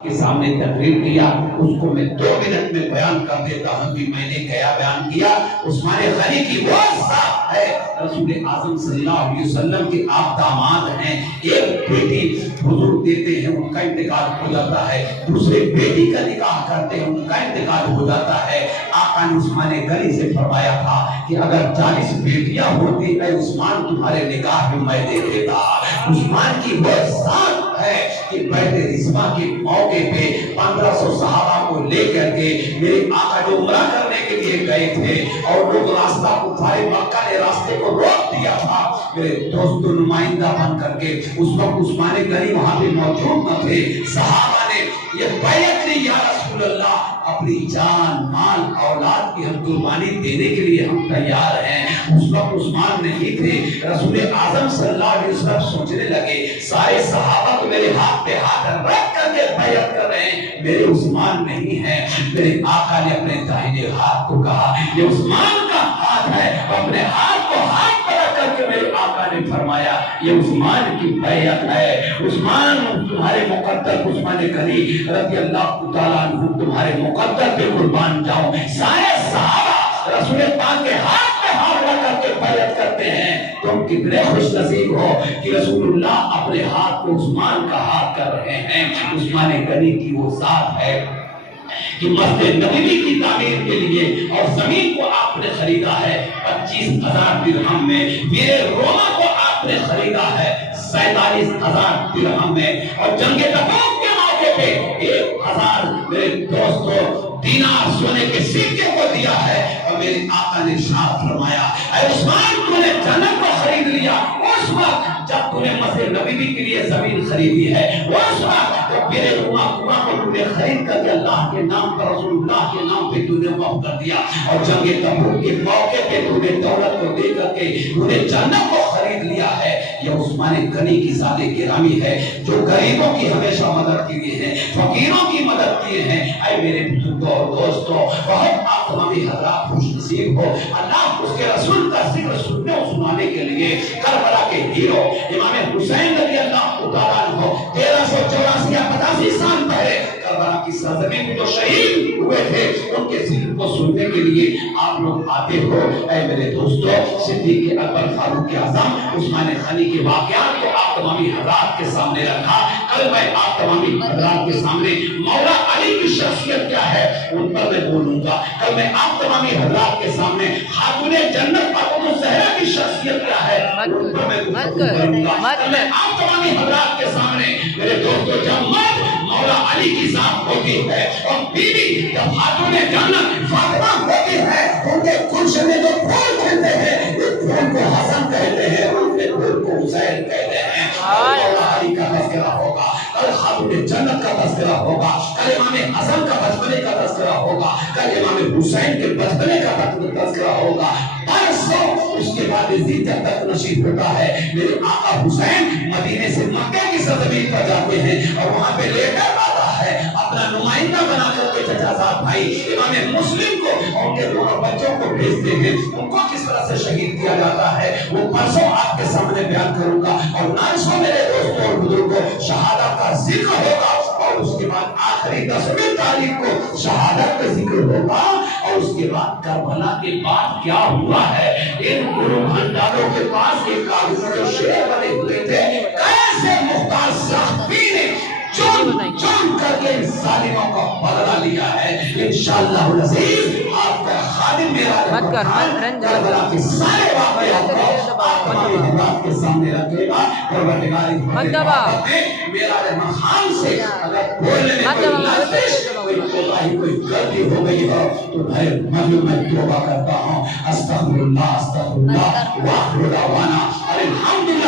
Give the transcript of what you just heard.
کے سامنے تقریر کیا، اس کو میں 2 منٹ میں بیان کر دیتا ہوں کہ میں نے کیا بیان کیا۔ عثمان غنی کی وہ ذات ہے، رسول اعظم صلی اللہ علیہ وسلم کے آپ داماد ہیں، ایک بیٹی حضور دیتے ہیں، ان کا انتقال ہو جاتا ہے، دوسرے بیٹی کا نکاح کرتے ہیں، ان کا انتقال ہو جاتا ہے۔ آقا نے عثمان غنی سے فرمایا تھا کہ اگر 40 بیٹیاں ہوتی اے عثمان تمہارے نکاح میں میں دے دیتا۔ عثمان کی وہ ذات ہے کہ بیت رضوہ کے موقع پہ 1500 صحابہ کو لے کر کے میرے آقا جو عمرہ کرنے کے لیے گئے تھے اور لوگ راستہ کفار مکہ نے راستے کو روک دیا تھا، میرے دوست نمائندہ بن کر کے اس وقت عثمان غنی وہاں پہ موجود نہ تھے، صحابہ نے یہ بیعت لی یا رسول اللہ اپنی جان مال اولاد کی ہم قربانی دینے کے لیے ہم تیار ہیں۔ اس وقت عثمان نہیں تھے، رسول اعظم صلی اللہ علیہ وسلم سوچنے لگے سارے صحابہ تو میرے ہاتھ پہ ہاتھ رکھ کر کے بیعت کر رہے ہیں، میرے عثمان نہیں ہے۔ میرے آقا نے اپنے داہنے ہاتھ کو کہا یہ عثمان کا ہاتھ ہے، اپنے ہاتھ کو ہاتھ پر رکھ کر کے میرے آقا نے فرمایا یہ عثمان کی بیعت ہے، عثمان تمہارے مقدر عثمان غنی رضی اللہ تعالیٰ عنہ تمہارے مقدر پہ قربان جاؤ۔ سارے صحابہ رسول پاک کے ہاتھ پہ ہاتھ رکھ کر کے بیعت کرتے ہیں۔ تم کتنے خوش نصیب ہو کہ رسول اللہ اپنے ہاتھ کو عثمان کا ہاتھ کر رہے ہیں۔ عثمان غنی کی وہ ذات ہے کہ مسجد نبوی کی تعمیر کے لیے اور زمین کو آپ نے خریدا ہے 25,000 درہم میں، پھر روما کو آپ نے خریدا ہے 47,000 درہم میں، اور جنگ تبوک کے موقع پہ 1,000 میرے دوستو دینار سونے کے سکے کو دیا ہے، اور میرے آقا نے ارشاد فرمایا اے عثمان تو نے جنت کو خرید لیا اس وقت جب تو نے مسجد نبوی کے لیے زمین خریدی ہے، اس وقت جب میرے روما کو تو نے خرید کر کے اللہ کے نام پر رسول اللہ کے نام پہ تو نے وقف کر دیا، اور جنگ تبوک کے موقع پہ تو نے دولت کو دے کر کے تو نے جنت کو خرید لیا ہے۔ یہ عثمان غنی کی ذات گرامی ہے جو غریبوں کی ہمیشہ مدد کیے ہیں، فقیروں کی مدد کیے ہیں۔ اے میرے بزرگوں اور دوستوں، بہت آپ تمامی حضرات خوش نصیب ہو، اللہ اس کے رسول کا ذکر سننے اور سنانے کے لیے کربلا کے ہیرو امام حسین رضی اللہ تعالیٰ عنہ 1384 یا 85 سال پہلے کربلا کی سرزمین میں جو شہید ہوئے تھے ان کے ذکر کو سننے کے لیے آپ لوگ آتے ہو۔ اے میرے دوستو، صدیق اکبر فاروق اعظم عثمان غنی کے واقعات کو آپ تمامی حضرات کے سامنے رکھا۔ کل میں آپ تمامی حضرات کے سامنے مولا علی کی شخصیت کیا ہے ان پر میں بولوں گا۔ کل میں آپ تمامی حضرات کے سامنے خاتون جنت فاطمہ الزہرا کی شخصیت کیا ہے ان پر میں گفتگو کروں گا۔ کل میں آپ تمامی حضرات کے سامنے میرے دوستو جب مرد مولا علی کی ذات ہوتی ہے اور بیوی جب خاتون جنت فاطمہ ہوتی ہے، ان کے گلشن میں جو پھول کھلتے ہیں اس پھول کو حسن کہتے ہیں، ان کے پھول کو حسین کہتے ہیں۔ مولا علی کا تذکرہ ہوگا، کل خاتون جنت کا تذکرہ ہوگا، کل امام حسن کا بچپنے کا تذکرہ ہوگا، کل امام حسین کے بچپنے کا تذکرہ ہوگا۔ اس کے بعد یزید جب تک نشیب ہوتا ہے، میرے آقا حسین مدینے سے مکہ کی سرزمین پر جاتے ہیں اور وہاں پہ لے کر آتا ہے اپنا نمائندہ بنا کر کے چچا صاحب بھائی امام مسلم کو اور ان کے دونوں بچوں کو بھیجتے ہیں۔ ان کو کس طرح سے شہید کیا جاتا ہے وہ پرسوں آپ کے سامنے بیان کروں گا، اور نائنسوں میرے دوستوں اور بزرگوں شہادت کا ذکر ہوگا، اور اس کے بعد آخری 10ویں تاریخ کو شہادت کا ذکر ہوگا، اور اس کے بعد کربلا کے بعد کیا ہوا ہے ان گرو بھنڈاروں کے پاس ایک کاغذ جو شعر بنے ہوئے تھے، کیسے مختار صاحبی نے چون کر کے ان ظالموں کا بدلہ لیا ہے۔ انشاءاللہ العزیز آپ کا خادم میرا کربلا کے سارے واقعات کو آپ تمام حضرات کے سامنے رکھے گا۔ پروردگار میرا رحمہ خان سے اگر بولنے میں کوئی لفظ کوئی کوتاہی کوئی غلطی ہو گئی ہو تو میں توبہ کرتا ہوں۔ استغفر اللہ استغفر اللہ، وآخر دعوانا الحمدللہ۔